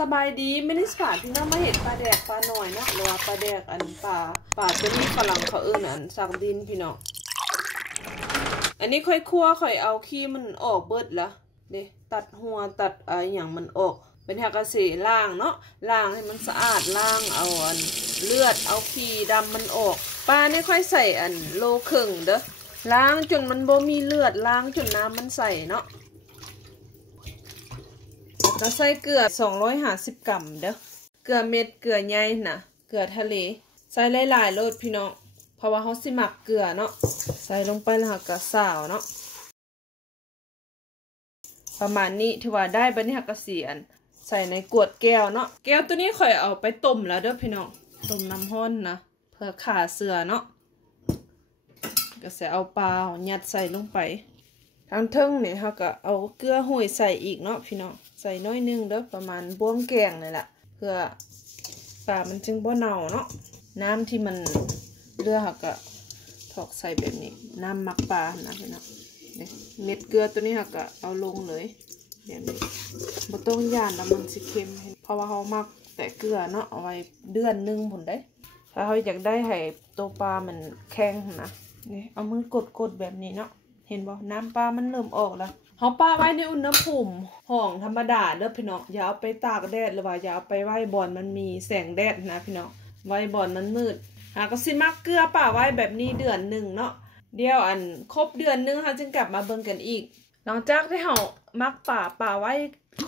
สบายดีไม่ได้สาที่น้ามาเห็นปลาแดกปลาหน่อยนะหรือว่าปลาแดกอันปลาตัวนี้ฝรั่งเขาอันสักดินพี่น้องอันนี้ค่อยคั่วค่อยเอาขี้มันออกเบิดละเด้ตัดหัวตัดอย่างมันออกเป็นหากระเสล้างเนาะล้างให้มันสะอาดล้างเอาอันเลือดเอาขี้ดำมันออกปลาเนี่ยค่อยใส่อันโลครึ่งเด้อล้างจนมันบ่มีเลือดล้างจนน้ำมันใส่เนาะแล้วใส่เกลือ250 กรัมเด้อเกลือเม็ดเกลือใหญ่น่ะเกลือทะเลใส่หลายๆโลดพี่น้องเพราะว่าเขาสิหมักเกลือเนาะใส่ลงไปแล้วก็ซาวเนาะประมาณนี้ถือว่าได้บัดนี้ก็เสียนใส่ในกวดแก้วเนาะแก้วตัวนี้ค่อยเอาไปต้มแล้วเด้อพี่น้องต้มน้ำร้อนนะเพื่อฆ่าเชื้อเนาะก็ใส่เอาปลายัดใส่ลงไปทางเทิงเนี่ยเขาก็เอาเกลือห้วยใส่อีกเนาะพี่น้องใส่น้อยนึงเด้อประมาณบ้วงแกงนี่แหละเพื่อปลามันจึงบ่เน่าเนาะน้ำที่มันเลือเขาก็ถอกใส่แบบนี้น้ำหมักปลานะพี่น้องเม็ดเกลือตัวนี้เขาก็เอาลงเลยแบบนี้บ่ต้องย่านแล้วมันสิเค็มเพราะว่าเขาหมักแต่เกลือเนาะเอาไว้เดือนนึงผลได้ถ้าเขาอยากได้ให้ตัวปลามันแข็งนะนี่เอามือกดแบบนี้เนาะเห็นบ่น้ำปลามันเริ่มออกแล้วเขาปลาไว้ในอุณหภูมิห้องธรรมดาเด้อพี่น้องอย่าเอาไปตากแดดหรือว่าอย่าเอาไปไว้บ่อนมันมีแสงแดดนะพี่น้องไว้บ่อนมันมืดก็สิมักเกลือป่าไว้แบบนี้เดือนหนึ่งเนาะเดี๋ยวอันครบเดือนนึงเขาจึงกลับมาเบิ่งกันอีกหลังจากที่เขามักป่าไว้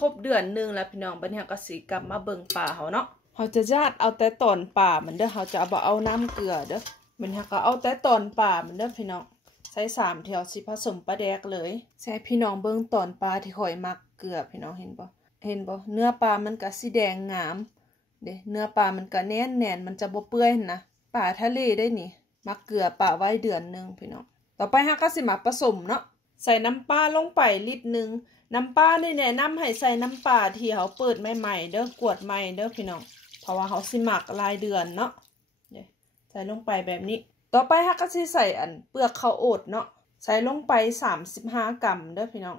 ครบเดือนนึงแล้วพี่น้องบัดนี้ก็สิกลับมาเบิ่งป่าเขาเนาะเขาจะญาติเอาแต่ตอนป่ามันเด้อเขาจะบ่เอาน้ำเกลือเด้อบัดนี้ก็เอาแต่ตอนป่ามันเด้อพี่น้องใส่3 แถวสิผสมปลาแดกเลยใส่พี่น้องเบิ่งตอนปลาที่ข่อยมักเกลือพี่น้องเห็นบ่เนื้อปลามันก็สีแดงงามเด้เนื้อปลามันก็แน่นมันจะบ่เปื่อยนะปลาทะเลได้นี่มักเกลือปลาไว้เดือนนึงพี่น้องต่อไปก็สิมาผสมเนาะใส่น้ำปลาลงไปลิตรนึงน้ำปลานี่แนะนำให้ใส่น้ำปลาที่เขาเปิดใหม่ๆเด้อกวดใหม่เด้อพี่น้องเพราะว่าเขาสิหมักรายเดือนเนาะใส่ลงไปแบบนี้ต่อไปก็สิใส่อันเปลือกข้าวโอ๊ตเนาะใส่ลงไป35 กรัมเด้อพี่น้อง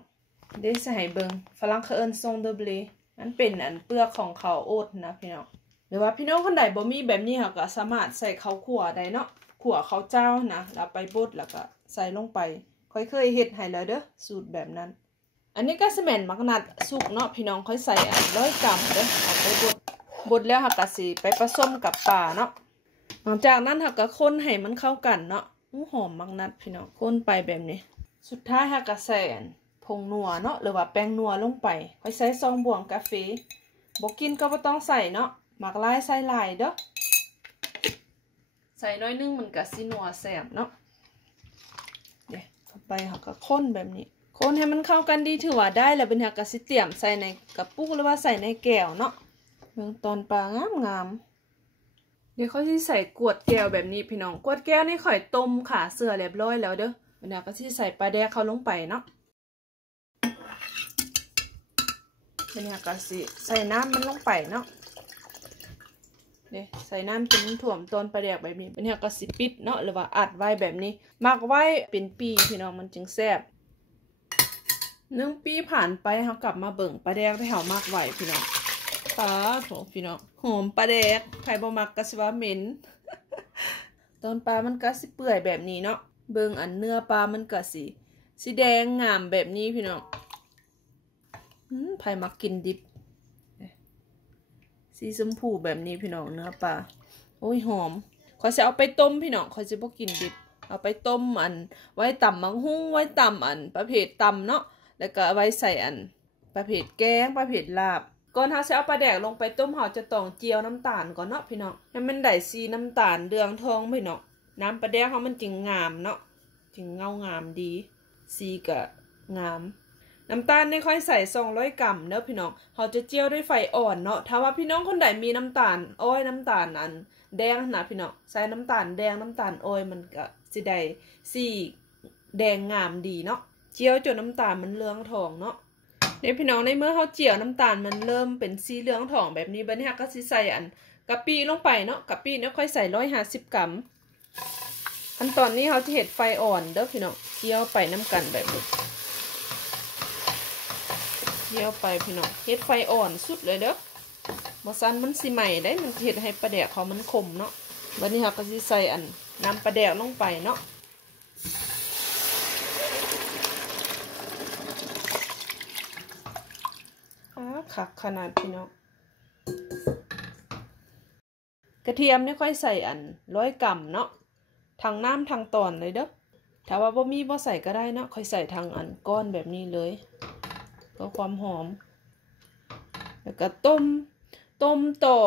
ได้ใส่เบิงฝรั่งเขาเอิ้นซองเดอเบลมันเป็นอันเปลือกของข้าวโอ๊ตนะพี่น้องหรือว่าพี่น้องคนใดบ่มีแบบนี้เขาก็สามารถใส่ข้าวคั่วได้เนาะขั่วข้าวเจ้านะแล้วไปบดแล้วก็ใส่ลงไปค่อยเคยเฮ็ดให้แล้วเด้อสูตรแบบนั้นอันนี้ก็สิแม่นมักนัดสุกเนาะพี่น้องค่อยใส่อัน100 กรัมเด้อเอาไปบดแล้วเขาก็สิไปผสมกับปลาเนาะหลังจากนั้นเราก็คนให้มันเข้ากันเนาะหอมมักนัดพี่น้องคนไปแบบนี้สุดท้ายเราก็ใส่ผงนัวเนาะหรือว่าแป้งนัวลงไปค่อยใส่2 บ่วงกาแฟบ่กินก็บ่ต้องใส่เนาะหมักหลายใส่หลายเด้อใส่น้อยนึงมันก็สินัวแซ่บเนาะเดี๋ยวต่อไปเราก็คนแบบนี้คนให้มันเข้ากันดีถือว่าได้แล้วเป็นเราก็สิเตรียมใส่ในกระปุกหรือว่าใส่ในแก้วเนาะเบิ่งตอนปลางามเดี๋ยวเขาจะใส่กวดแก้วแบบนี้พี่น้องกวดแก้วนี่ข่อยต้มขาเสือเรียบร้อยแล้วเด้อวันนี้ก็จะใส่ปลาแดกเขาลงไปเนาะวันนี้ก็สิใส่น้ำมันลงไปเนาะเนี่ยใส่น้ำจนถ่วมตอนปลาแดกแบบนี้วันนี้ก็สิปิดเนาะหรือว่าอัดไว้แบบนี้หมักไว้เป็นปีพี่น้องมันจึงแซ่บ1 ปีผ่านไปเขากลับมาเบิ่งปลาแดกที่เขาหมักไว้พี่น้องปลาโถพี่น้องหอมปลาแดกไผ่บ่มักก็สิว่าเหม็น ตอนปลามันก็สิเปื่อยแบบนี้เนาะเบิ่งอันเนื้อปลามันก็สีแดงงามแบบนี้พี่น้องไผ่มักกินดิบสีชมพูแบบนี้พี่น้องเนื้อปลาโอ้ยหอมขอยจะเอาไปต้มพี่น้องขอยจะบ่กินดิบเอาไปต้มอันไว้ตำมังหุ้งไว้ตำอันประเภทตำเนาะแล้วก็เอาไว้ใส่อันประเภทแกงประเภทลาบก่อนเราจะเอาปลาแดกลงไปต้มเราจะต้องเจียวน้ำตาลก่อนเนาะพี่น้องให้มันได้สีน้ำตาลเรืองทองพี่น้องน้ำปลาแดกเขามันจึงงามเนาะจึงเงางามดีสีก็งามน้ำตาลนี่ค่อยใส่200 กรัมเนาะพี่น้องเขาจะเจียวด้วยไฟอ่อนเนาะถ้าว่าพี่น้องคนใดมีน้ำตาลอ้อยน้ำตาลอันแดงนะพี่น้องใส่น้ำตาลแดงน้ำตาลอ้อยมันก็สิได้สีแดงงามดีเนาะเจียวจนน้ำตาลมันเรืองทองเนาะเดี๋ยวพี่น้องในเมื่อเขาเจียวน้ำตาลมันเริ่มเป็นสีเหลืองทองแบบนี้บัดนี้ก็สิใส่อันกะปิลงไปเนาะกะปิเนี่ยค่อยใส่150 กรัมขั้นตอนนี้เขาจะเห็ดไฟอ่อนเด้อพี่น้องเจียวไปน้ำกันแบบนี้เจียวไปพี่น้องเห็ดไฟอ่อนสุดเลยเด้อ บ่ซันมันสิใหม่ได้มันเฮ็ดให้ปลาแดกเขามันขมเนาะบัดนี้เราก็สิใส่อันน้ำปลาแดกลงไปเนาะคักขนาดพี่น้องกระเทียมเนี่ยค่อยใส่อัน100 กรัมเนาะทางน้ำทางตอนเลยเด้อถ้าว่าบ่มีบ่ใส่ก็ได้เนาะค่อยใส่ทางอันก้อนแบบนี้เลยเพื่อความหอมแล้วก็ต้มต่อ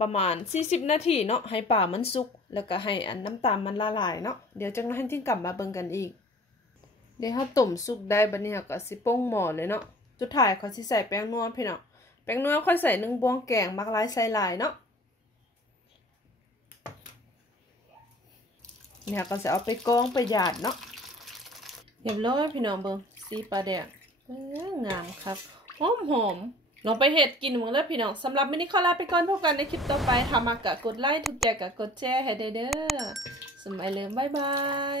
ประมาณ40 นาทีเนาะให้ปลามันสุกแล้วก็ให้อันน้ำตาลมันละลายเนาะเดี๋ยวจังนั้นจึงกลับมาเบิ่งกันอีกเดี๋ยวเฮาต้มสุกได้บัดนี้ก็สิป่งหม้อเลยเนาะสุดท้ายเขาสิใส่แป้งนัวพี่น้องแป้งนัวค่อยใส่1 บวงแกงมักหลายใส่หลายเนาะเนี่ยก็จะเอาไปกรองไปหยาดเนาะเรียบร้อยพี่น้องเบิ่งสีปลาแดกงามครับหอมลองไปเฮ็ดกินมึงแล้วพี่น้องสำหรับมื้อนี้ขอลาไปก่อนพบกันในคลิปต่อไปถ้ามักก็กดไลค์ถูกใจก็กดแชร์ให้ได้เด้อสมัยเริ่มบ๊ายบาย